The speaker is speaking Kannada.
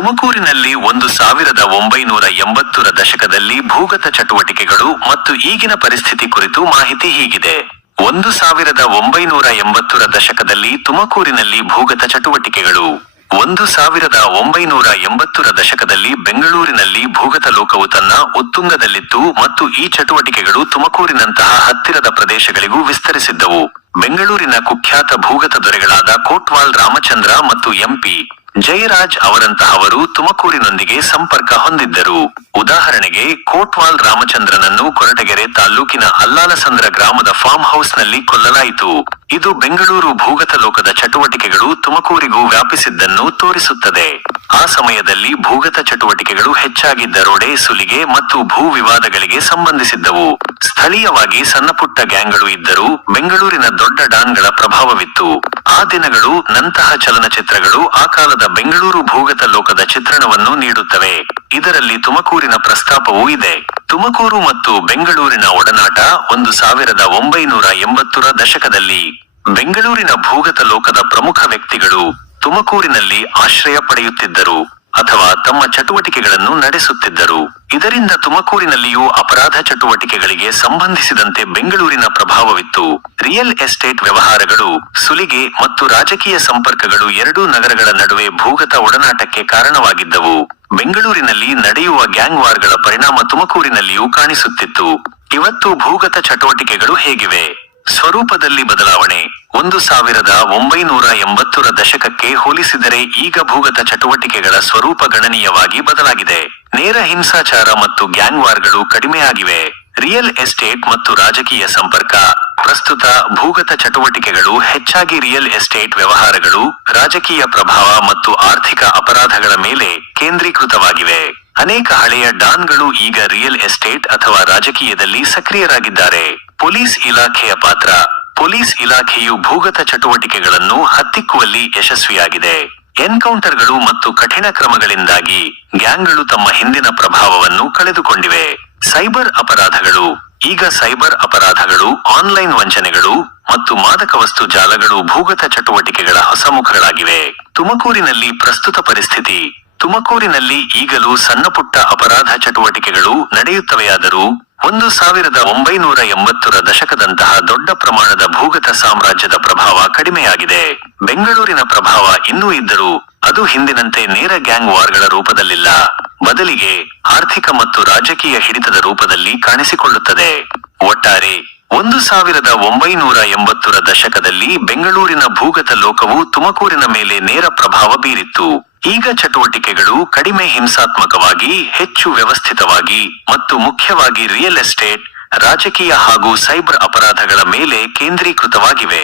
ತುಮಕೂರಿನಲ್ಲಿ 1980ರ ದಶಕದಲ್ಲಿ ಭೂಗತ ಚಟುವಟಿಕೆಗಳು ಮತ್ತು ಈಗಿನ ಪರಿಸ್ಥಿತಿ ಕುರಿತು ಮಾಹಿತಿ ಹೀಗಿದೆ. 1980ರ ದಶಕದಲ್ಲಿ ತುಮಕೂರಿನಲ್ಲಿ ಭೂಗತ ಚಟುವಟಿಕೆಗಳು. 1980ರ ದಶಕದಲ್ಲಿ ಬೆಂಗಳೂರಿನಲ್ಲಿ ಭೂಗತ ಲೋಕವು ತನ್ನ ಉತ್ತುಂಗದಲ್ಲಿತ್ತು ಮತ್ತು ಈ ಚಟುವಟಿಕೆಗಳು ತುಮಕೂರಿನಂತಹ ಹತ್ತಿರದ ಪ್ರದೇಶಗಳಿಗೂ ವಿಸ್ತರಿಸಿದ್ದವು. ಬೆಂಗಳೂರಿನ ಕುಖ್ಯಾತ ಭೂಗತ ದೊರೆಗಳಾದ ಕೋಟ್ವಾಲ್ ರಾಮಚಂದ್ರ ಮತ್ತು ಎಂ.ಪಿ. ಜಯರಾಜ್ ಅವರಂತಹವರು ತುಮಕೂರಿನೊಂದಿಗೆ ಸಂಪರ್ಕ ಹೊಂದಿದ್ದರು. ಉದಾಹರಣೆಗೆ ಕೋಟ್ವಾಲ್ ರಾಮಚಂದ್ರನನ್ನು ಕೊರಟಗೆರೆ ತಾಲ್ಲೂಕಿನ ಅಲ್ಲಾಲಸಂದ್ರ ಗ್ರಾಮದ ಫಾರ್ಮ್ ಹೌಸ್ನಲ್ಲಿ ಕೊಲ್ಲಲಾಯಿತು. ಇದು ಬೆಂಗಳೂರು ಭೂಗತ ಲೋಕದ ಚಟುವಟಿಕೆಗಳು ತುಮಕೂರಿಗೂ ವ್ಯಾಪಿಸಿದ್ದನ್ನು ತೋರಿಸುತ್ತದೆ. ಆ ಸಮಯದಲ್ಲಿ ಭೂಗತ ಚಟುವಟಿಕೆಗಳು ಹೆಚ್ಚಾಗಿ ದರೋಡೆ, ಸುಲಿಗೆ ಮತ್ತು ಭೂ ವಿವಾದಗಳಿಗೆ ಸಂಬಂಧಿಸಿದ್ದವು. ಸ್ಥಳೀಯವಾಗಿ ಸಣ್ಣಪುಟ್ಟ ಗ್ಯಾಂಗ್ಗಳು ಇದ್ದರೂ ಬೆಂಗಳೂರಿನ ದೊಡ್ಡ ಡಾನ್ಗಳ ಪ್ರಭಾವವಿತ್ತು. ಆ ದಿನಗಳು ನಂತಹ ಚಲನಚಿತ್ರಗಳು ಆ ಕಾಲದ ಬೆಂಗಳೂರು ಭೂಗತ ಲೋಕದ ಚಿತ್ರಣವನ್ನು ನೀಡುತ್ತವೆ. ಇದರಲ್ಲಿ ತುಮಕೂರಿನ ಪ್ರಸ್ತಾಪವೂ ಇದೆ. ತುಮಕೂರು ಮತ್ತು ಬೆಂಗಳೂರಿನ ಒಡನಾಟ 1980ರ ದಶಕದಲ್ಲಿ ಬೆಂಗಳೂರಿನ ಭೂಗತ ಲೋಕದ ಪ್ರಮುಖ ವ್ಯಕ್ತಿಗಳು ತುಮಕೂರಿನಲ್ಲಿ ಆಶ್ರಯ ಪಡೆಯುತ್ತಿದ್ದರು ಅಥವಾ ತಮ್ಮ ಚಟುವಟಿಕೆಗಳನ್ನು ನಡೆಸುತ್ತಿದ್ದರು. ಇದರಿಂದ ತುಮಕೂರಿನಲ್ಲಿಯೂ ಅಪರಾಧ ಚಟುವಟಿಕೆಗಳಿಗೆ ಸಂಬಂಧಿಸಿದಂತೆ ಬೆಂಗಳೂರಿನ ಪ್ರಭಾವವಿತ್ತು. ರಿಯಲ್ ಎಸ್ಟೇಟ್ ವ್ಯವಹಾರಗಳು, ಸುಲಿಗೆ ಮತ್ತು ರಾಜಕೀಯ ಸಂಪರ್ಕಗಳು ಎರಡೂ ನಗರಗಳ ನಡುವೆ ಭೂಗತ ಒಡನಾಟಕ್ಕೆ ಕಾರಣವಾಗಿದ್ದವು. ಬೆಂಗಳೂರಿನಲ್ಲಿ ನಡೆಯುವ ಗ್ಯಾಂಗ್ ವಾರ್ಗಳ ಪರಿಣಾಮ ತುಮಕೂರಿನಲ್ಲಿಯೂ ಕಾಣಿಸುತ್ತಿತ್ತು. ಇವತ್ತು ಭೂಗತ ಚಟುವಟಿಕೆಗಳು ಹೇಗಿವೆ? ಸ್ವರೂಪದಲ್ಲಿ ಬದಲಾವಣೆ. 1980ರ ದಶಕಕ್ಕೆ ಹೋಲಿಸಿದರೆ ಈಗ ಭೂಗತ ಚಟುವಟಿಕೆಗಳ ಸ್ವರೂಪ ಗಣನೀಯವಾಗಿ ಬದಲಾಗಿದೆ. ನೇರ ಹಿಂಸಾಚಾರ ಮತ್ತು ಗ್ಯಾಂಗ್ ವಾರ್ಗಳು ಕಡಿಮೆಯಾಗಿವೆ. ರಿಯಲ್ ಎಸ್ಟೇಟ್ ಮತ್ತು ರಾಜಕೀಯ ಸಂಪರ್ಕ. ಪ್ರಸ್ತುತ ಭೂಗತ ಚಟುವಟಿಕೆಗಳು ಹೆಚ್ಚಾಗಿ ರಿಯಲ್ ಎಸ್ಟೇಟ್ ವ್ಯವಹಾರಗಳು, ರಾಜಕೀಯ ಪ್ರಭಾವ ಮತ್ತು ಆರ್ಥಿಕ ಅಪರಾಧಗಳ ಮೇಲೆ ಕೇಂದ್ರೀಕೃತವಾಗಿವೆ. ಅನೇಕ ಹಳೆಯ ಡಾನ್ಗಳು ಈಗ ರಿಯಲ್ ಎಸ್ಟೇಟ್ ಅಥವಾ ರಾಜಕೀಯದಲ್ಲಿ ಸಕ್ರಿಯರಾಗಿದ್ದಾರೆ. ಪೊಲೀಸ್ ಇಲಾಖೆಯ ಪಾತ್ರ. ಪೊಲೀಸ್ ಇಲಾಖೆಯು ಭೂಗತ ಚಟುವಟಿಕೆಗಳನ್ನು ಹತ್ತಿಕ್ಕುವಲ್ಲಿ ಯಶಸ್ವಿಯಾಗಿದೆ. ಎನ್ಕೌಂಟರ್ಗಳು ಮತ್ತು ಕಠಿಣ ಕ್ರಮಗಳಿಂದಾಗಿ ಗ್ಯಾಂಗ್ಗಳು ತಮ್ಮ ಹಿಂದಿನ ಪ್ರಭಾವವನ್ನು ಕಳೆದುಕೊಂಡಿವೆ. ಸೈಬರ್ ಅಪರಾಧಗಳು. ಈಗ ಸೈಬರ್ ಅಪರಾಧಗಳು, ಆನ್ಲೈನ್ ವಂಚನೆಗಳು ಮತ್ತು ಮಾದಕ ವಸ್ತು ಜಾಲಗಳು ಭೂಗತ ಚಟುವಟಿಕೆಗಳ ಹೊಸ ಮುಖಗಳಾಗಿವೆ. ತುಮಕೂರಿನಲ್ಲಿ ಪ್ರಸ್ತುತ ಪರಿಸ್ಥಿತಿ. ತುಮಕೂರಿನಲ್ಲಿ ಈಗಲೂ ಸಣ್ಣಪುಟ್ಟ ಅಪರಾಧ ಚಟುವಟಿಕೆಗಳು ನಡೆಯುತ್ತವೆಯಾದರೂ 1980ರ ದಶಕದಂತಹ ದೊಡ್ಡ ಪ್ರಮಾಣದ ಭೂಗತ ಸಾಮ್ರಾಜ್ಯದ ಪ್ರಭಾವ ಕಡಿಮೆಯಾಗಿದೆ. ಬೆಂಗಳೂರಿನ ಪ್ರಭಾವ ಇನ್ನೂ ಇದ್ದರೂ ಅದು ಹಿಂದಿನಂತೆ ನೇರ ಗ್ಯಾಂಗ್ ವಾರ್ಗಳ ರೂಪದಲ್ಲಿಲ್ಲ. ಬದಲಿಗೆ ಆರ್ಥಿಕ ಮತ್ತು ರಾಜಕೀಯ ಹಿಡಿತದ ರೂಪದಲ್ಲಿ ಕಾಣಿಸಿಕೊಳ್ಳುತ್ತದೆ. ಒಟ್ಟಾರೆ 1980ರ ದಶಕದಲ್ಲಿ ಬೆಂಗಳೂರಿನ ಭೂಗತ ಲೋಕವು ತುಮಕೂರಿನ ಮೇಲೆ ನೇರ ಪ್ರಭಾವ ಬೀರಿತ್ತು. ಈಗ ಚಟುವಟಿಕೆಗಳು ಕಡಿಮೆ ಹಿಂಸಾತ್ಮಕವಾಗಿ, ಹೆಚ್ಚು ವ್ಯವಸ್ಥಿತವಾಗಿ ಮತ್ತು ಮುಖ್ಯವಾಗಿ ರಿಯಲ್ ಎಸ್ಟೇಟ್, ರಾಜಕೀಯ ಹಾಗೂ ಸೈಬರ್ ಅಪರಾಧಗಳ ಮೇಲೆ ಕೇಂದ್ರೀಕೃತವಾಗಿವೆ.